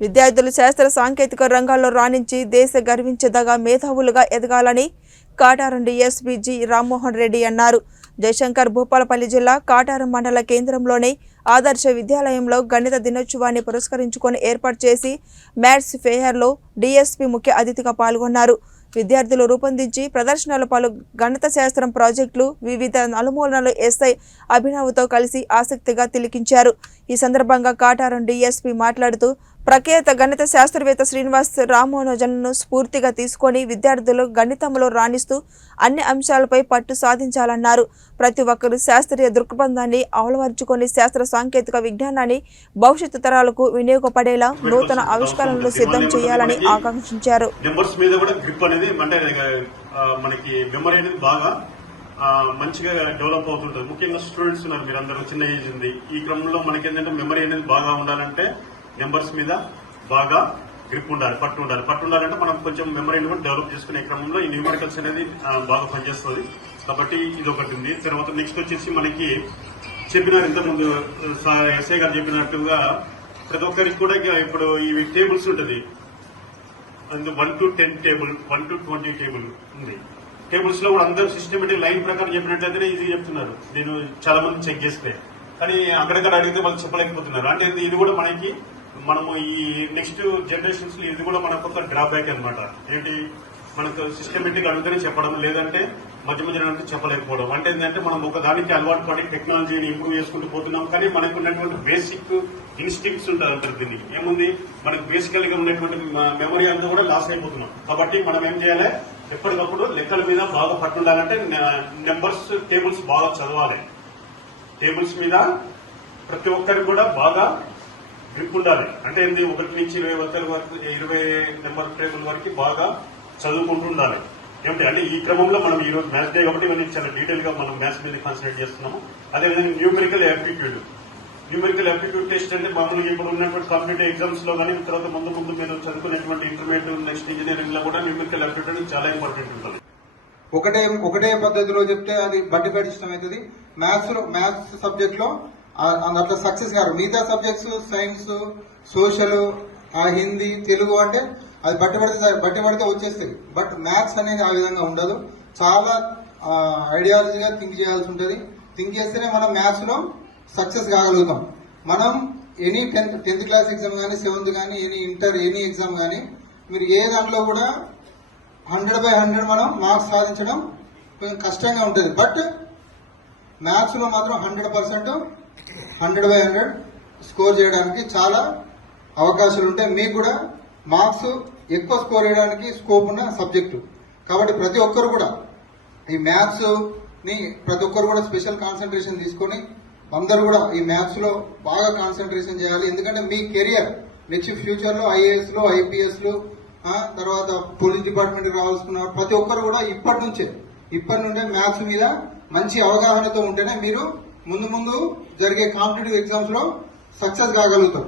విద్యార్థులు శాస్త్ర సాంకేతిక రంగాల్లో రాణించి దేశ గర్వించదగ మేధావులుగా ఎదగాలని కాటారం డీఎస్పీ జి రామ్మోహన్ రెడ్డి అన్నారు. జయశంకర్ భూపాలపల్లి జిల్లా కాటారం మండల కేంద్రంలోని ఆదర్శ విద్యాలయంలో గణిత దినోత్సవాన్ని పురస్కరించుకొని ఏర్పాటు చేసి మ్యాథ్స్ ఫెయిర్లో డీఎస్పీ ముఖ్య అతిథిగా పాల్గొన్నారు. విద్యార్థులు రూపొందించి ప్రదర్శనల పలు గణిత శాస్త్రం ప్రాజెక్టులు వివిధ నలుమూలలు ఎస్ఐ అభినవ్తో కలిసి ఆసక్తిగా తిలకించారు. ఈ సందర్భంగా కాటారం డీఎస్పీ మాట్లాడుతూ ప్రఖ్యాత గణిత శాస్త్రవేత్త శ్రీనివాస్ రామానుజన్ను స్ఫూర్తిగా తీసుకొని విద్యార్థులు గణితంలో రాణిస్తూ అన్ని అంశాలపై పట్టు సాధించాలన్నారు. ప్రతి ఒక్కరూ శాస్త్రీయ దృక్పథాన్ని అలవర్చుకొని శాస్త్ర సాంకేతిక విజ్ఞానాన్ని భవిష్యత్తు తరాలకు వినియోగపడేలా నూతన ఆవిష్కరణలు సిద్ధం చేయాలని ఆకాంక్షించారు. మంచిగా డెవలప్ అవుతుంటుంది. ముఖ్యంగా స్టూడెంట్స్ ఉన్నారు, మీరందరూ చిన్న ఏజ్ ఉంది. ఈ క్రమంలో మనకి ఏంటంటే మెమరీ అనేది బాగా ఉండాలంటే నెంబర్స్ మీద బాగా గ్రిప్ ఉండాలి, పట్టు ఉండాలంటే మనం కొంచెం మెమరీని కూడా డెవలప్ చేసుకునే క్రమంలో ఈ న్యూమరికల్స్ అనేది బాగా పనిచేస్తుంది. కాబట్టి ఇది ఒకటి ఉంది. తర్వాత నెక్స్ట్ వచ్చేసి మనకి చెప్పినారు ఇంతకుముందు ఎస్ఐ గారు చెప్పినట్టుగా ప్రతి ఒక్కరికి కూడా ఇప్పుడు ఇవి టేబుల్స్ ఉంటుంది. 1 to 10 టేబుల్, 1 to 20 టేబుల్ ఉంది. టేబుల్స్ లో కూడా అందరూ సిస్టమేటిక్ లైన్ ప్రకారం చెప్పినట్లయితేనే ఇది చెప్తున్నారు. నేను చాలా మంది చెక్ చేస్తే, కానీ అక్కడక్కడ అడిగితే వాళ్ళు చెప్పలేకపోతున్నారు. అంటే ఇది కూడా మనము ఈ నెక్స్ట్ జనరేషన్స్ లో ఇది కూడా మనకు ఒక డ్రాబ్యాక్ అనమాట. ఏంటి, మనకు సిస్టమేటిక్ అడిగితేనే చెప్పడం, లేదంటే మధ్య మధ్య చెప్పలేకపోవడం. అంటే ఏంటంటే మనం ఒక దానికి అలవాటు పడి టెక్నాలజీని ఇంప్రూవ్ చేసుకుంటూ పోతున్నాం, కానీ మనకు ఉన్నటువంటి బేసిక్ ఇన్స్టింక్ట్స్ ఉంటారు. దీనికి ఏముంది, మనకు బేసికల్ గా ఉన్నటువంటి మెమరీ అంతా కూడా లాస్ అయిపోతున్నాం. కాబట్టి మనం ఏం చేయాలి, ఎప్పటికప్పుడు లెక్కల మీద బాగా పట్టుండాలంటే నెంబర్స్, టేబుల్స్ బాగా చదవాలి. టేబుల్స్ మీద ప్రతి ఒక్కరికి కూడా బాగా గ్రిప్ ఉండాలి. అంటే ఏంటి, 1 నుంచి 20 నెంబర్ టేబుల్ వరకు బాగా చదువుకుంటూ ఉండాలి. ఏమిటి అంటే ఈ క్రమంలో మనం ఈ రోజు మ్యాథ్స్ డే కాబట్టి ఇవన్నీ చాలా డీటెయిల్ గా మనం మ్యాథ్స్ మీద కాన్సన్ట్రేట్ చేస్తున్నాము. అదేవిధంగా న్యూమెరికల్ యాప్టిట్యూడ్ టెస్ట్ అంటే మామూలుగా ఇప్పుడు ఉన్నటువంటి కాంపిటేటివ్ ఎగ్జామ్స్ లో కానీ, తర్వాత ముందు మీరు చదువుకునేటువంటి ఇంటర్మీడియట్, నెక్స్ట్ ఇంజనీరింగ్ లో కూడా న్యూమెరికల్ యాప్టిట్యూడ్ చాలా ఇంపార్టెంట్ ఉంటుంది. ఒకటే పద్ధతిలో చెప్తే అది బట్టి పటిష్టం అవుతుంది. మ్యాథ్స్ సబ్జెక్ట్ లో అట్లా సక్సెస్ గారు. మిగతా subjects science, social, Hindi, Telugu అంటే అది బట్టి పడితే వచ్చేస్తుంది. బట్ మ్యాథ్స్ అనేది ఆ విధంగా ఉండదు. చాలా ఐడియాలజీగా థింక్ చేయాల్సి ఉంటుంది. థింక్ చేస్తేనే మనం మ్యాథ్స్ లో సక్సెస్ కాగలుగుతాం. మనం ఎనీ 10th క్లాస్ ఎగ్జామ్ కానీ, 7th కానీ, ఎనీ ఎగ్జామ్ కానీ, మీరు ఏ దాంట్లో కూడా 100/100 మనం మార్క్స్ సాధించడం కొంచెం కష్టంగా ఉంటుంది. బట్ మ్యాథ్స్ లో మాత్రం 100% 100/100 స్కోర్ చేయడానికి చాలా అవకాశాలు ఉంటాయి. మీకు కూడా మార్క్స్ ఎక్కువ స్కోర్ చేయడానికి స్కోప్ ఉన్న సబ్జెక్టు. కాబట్టి ప్రతి ఒక్కరు కూడా ఈ మ్యాథ్స్ ని స్పెషల్ కాన్సన్ట్రేషన్ తీసుకొని అందరూ కూడా ఈ మ్యాథ్స్ లో బాగా కాన్సన్ట్రేషన్ చేయాలి. ఎందుకంటే మీ కెరియర్ నెక్స్ట్ ఫ్యూచర్ లో IAS లో, IPS లో, తర్వాత పోలీస్ డిపార్ట్మెంట్ రావాల్సుకున్నారు. ప్రతి ఒక్కరు కూడా ఇప్పటి నుండే మ్యాథ్స్ మీద మంచి అవగాహనతో ఉంటేనే మీరు ముందు జరిగే కాంపిటేటివ్ ఎగ్జామ్స్ లో సక్సెస్ కాగలుగుతారు.